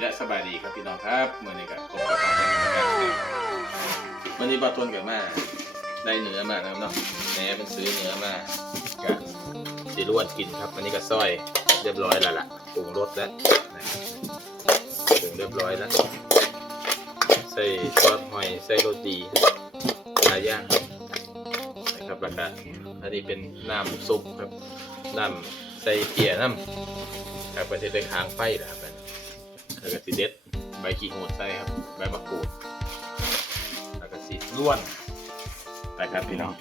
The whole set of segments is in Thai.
และสบายดีครับพี่น้องครับเมื่อนี้ก็พบกับความเป็นนะครับวันนี้บาต้นกับมาได้เนื้อมานะครับเนาะแหนเป็นซื้อเนื้อมากับสีล้วนกินครับวันนี้ก็ซอยเรียบร้อยแล้วล่ะปรุงรสแล้วปรุงเรียบร้อยแล้วใส่ซอสหอยใส่โรตีหลายอย่างนะครับแล้วก็อันนี้เป็นน้ำซุปครับน้ำใส่เกี๊ยน้ำครับก็จะได้ค้างไฟนะครับ แล้วก็สีเด็ดใบขี้โหดใส่ครับ ใบมะกรูดแล้วก็สีล้วนไปครับพี่น้อง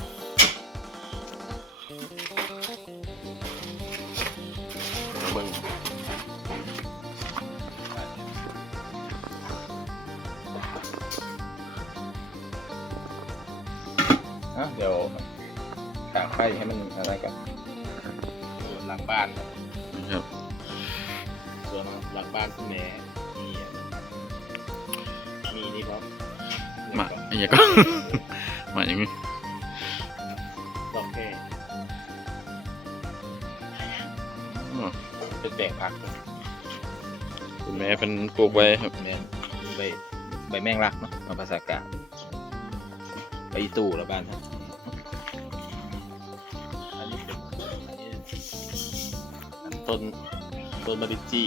มาเบิ่งอะเดี๋ยวกางไฟให้มันอะไรกันส่วนหลังบ้านครับครับส่วนหลังบ้านคุณแม่ มีมีนี่ครับมาอันนี้ก็ มาอย่างนี้ดอกแค่อ๋อเป็นแปลงผักครับคุณแม่เป็นปลูกไว้ครับแม่นใบใบแมงลักเนาะมาภาษากลางใบอีตู่ละบ้านครับอันนี้เป็นอันนี้อันต้นต้นมะลิจี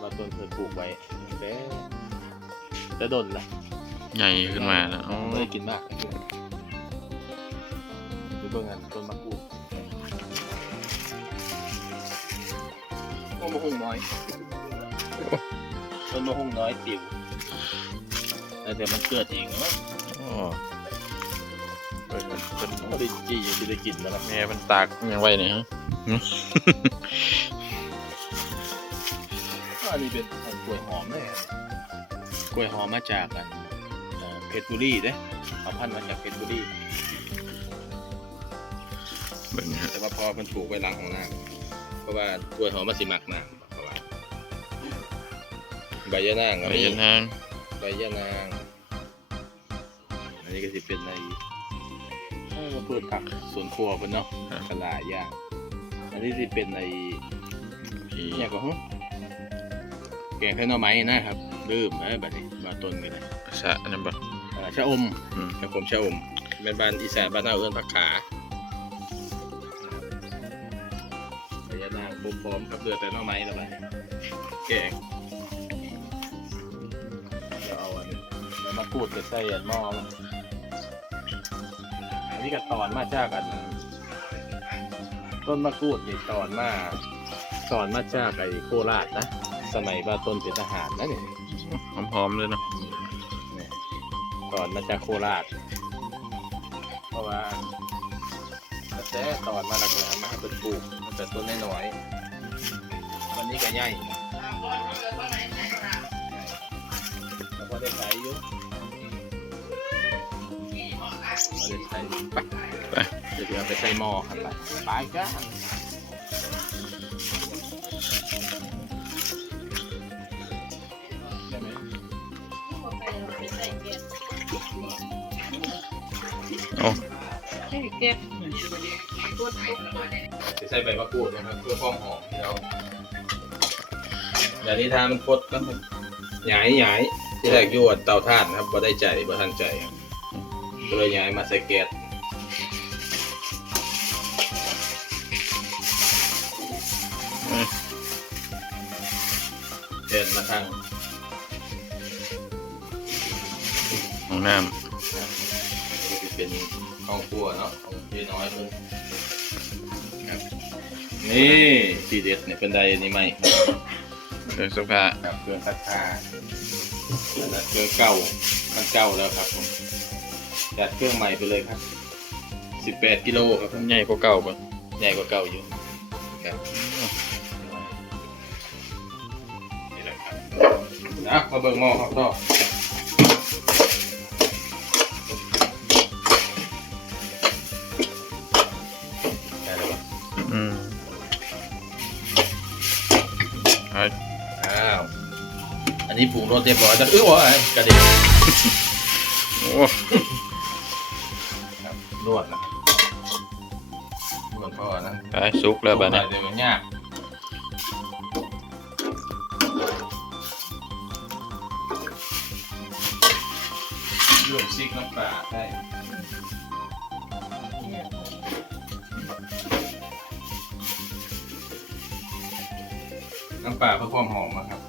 ว่าต้นเคยปลูกไว้แต่ จะดนละใหญ่ขึ้นมาแล้วอ๋อไม่ได้กินมากไม่กินดูเบื้องกันต้นมะกรูดต้นมะฮุ่งน้อยต้นมะฮุ่งน้อยติ๋วแต่มันเกิดเองเนาะอ๋อเปิดเป็นเป็นมะลิจีอยู่ที่ได้กินมาแล้วแม่เป็นตากยังไว้เนี่ยฮะอันนี้เป็นพันธุ์กล้วยหอมเลย กล้วยหอมมาจากกันเอ่อเพชรบุรีเด้เอาพันธุ์มาจากเพชรบุรีเบิ่งฮะแต่ว่าพอมันปลูกไว้หลังของนางเพราะว่ากล้วยหอมมันสิมักนางเพราะว่าใบยะนางก็ไปมียันทางใบยะนางอันนี้ก็สิเป็นในเอ่อพืชผักสวนครัวเพิ่นเนาะกระหลายอย่างอันนี้สิเป็นในพี่เนี่ยก็หึ แกงไข่หน่อไม้นะครับลืมนะบัดนี้มาต้นกันเลยภาษาอันนั้นบ่ อ่าชะอมอืม ครับผมชะอมเป็นบ้านอีสานบ้านเฮาเอิ้นผักขาใบยะนางพร้อมๆกับเดือแต่หน่อไม้แล้วบัดนี้แกงเดี๋ยวเอาอันนี้แล้วมากูดไปใส่อันหม้อมันอันนี้ก็ตอนมาจากอัน ต้นมะกรูดนี่ตอนมาตอนมาจากไอ้โคราชนะ สมัยว่าต้นเป็นทหารนะเนี่ยหอมๆเลยเนาะนี่ตอนมาจากโคราช เพราะว่าแต่ตอนมาแล้วก็เอามาให้เป็นปลูกมันเป็นต้นน้อยๆวันนี้ก็ใหญ่แล้วก็ได้ใช้อยู่พอได้ใช้อยู่ไปไปเดี๋ยวเอาไปใส่หม้อครับไปไปกัน เอาเก็บจะใส่ใบมะกรูดนะครับเพื่อความหอมที่เราอย่างนี้ทานคดก็หยายหยายที่แรกอยวดเตาถ่านครับบ่ได้ใจบ่ทันใจครับก็เลยย้ายมาใส่แก๊สเดินมาทาง ของน้นี่สิเป็นห้องครัวเนาะของพี่น้อยเพิ่นครับนี่ทีเด็ดเนี่ยเป็นไดนี่ไหมำเครื่องซักผ้าครับเครื่องคัดคาอันนั้นเครื่องเก่ามันเก่าแล้วครับผมจัดเครื่องใหม่ไปเลยครับ 18กิโลครับผมใหญ่กว่าเก่าบ่ใหญ่กว่าเก่าอยู่ครับนี่แหละครับนะมาเบิ่งหม้อครับต่อ ไอ้อ้าว อันนี้ปรุงรสเรียบร้อยแล้วเออวะกระเด็นโอ้ครันวดนะครับนวดพอนะไอ้ซุกแล้วบ้านเนี่ยเดี๋ยวมันยากเลือกซิกน้ำปลาใด้ น้ำปลาเพื่อความหอมนะครับ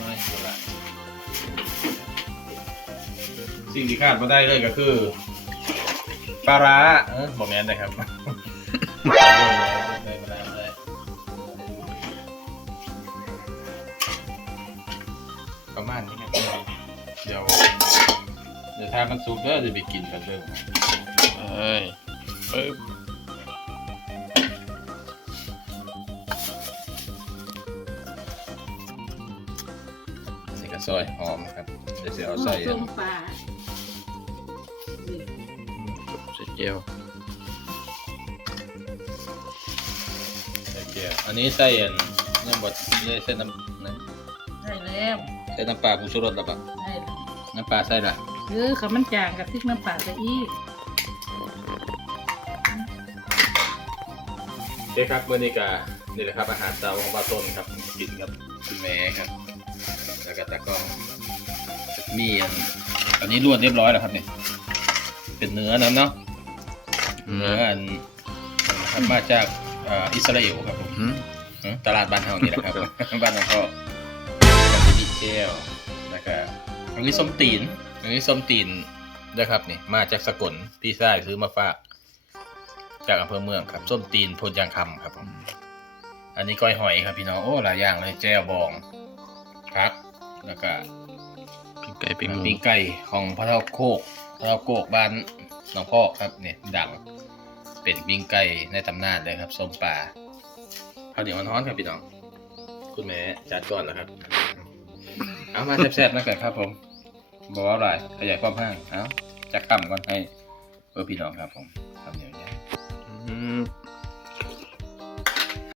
น้อยเอาละสิ่งที่ขาดไม่ได้เลยก็คือปลาร้าเออบอกแม่นนะครับประมาณนี้ครับเดี๋ยวเดี๋ยวถ้ามันสุกก็จะไปกินกันเริ่มเอ้ยปึ๊บ ซอยหอมครับเดี๋ยวจะเอาใส่ส้มปลาใส่เจียวใส่เกี๊ยวอันนี้ใส่อันนี่บดนี่ใส่น้ำน้ได้แล้วำใส่น้ำปลาผงชูรสหรือเปล่าได้แล้วน้ำปลาใส่ละเออเขามันจางกับพริกน้ำปลาซะอีกโอเคครับเมื่อนี้กานี่แหละครับอาหารเตาของปลาต้นครับกินกับคุณแม่ครับ แล้วก็ตะกร้องมีอันอันนี้รวนเรียบร้อยแล้วครับเนี่ยเป็นเนื้อนะเนาะอืเนื้อมอันนะครับมาจากเอ่ออิสราเอลครับผมอืมอืมตลาดบ้านเฮานี่แหละครับบ้านของพ่อกับที่นี่แก้วแล้วก็อันนี้ส้มตีนอันนี้ส้มตีนนะครับนี่มาจากสกลพี่ชายซื้อมาฝาก จากอำเภอเมืองครับ ส้มตีนโพนยางคำครับผมอันนี้ก้อยหอยครับพี่น้องโอ้หลายอย่างเลยแจ่วบองครับ แล้วก็ปิ้งไก่ปิ้งหมูปิ้งไก่ของพระเท่าโคกพระเท่าโคกบ้านหนองพอกครับเนี่ยดังเป็นปิ้งไก่ในตำนานเลยครับส้มปลาข้าวเหนียวร้อนๆครับพี่น้อง คุณแม่จัดก่อนแล้วครับ เอามาแซ่บๆนะครับครับผมบอกว่าอะไรขยายความห้างเอาจะคำก่อนให้เพื่อพี่น้องครับผมคำเหนียวเนี่ยอืม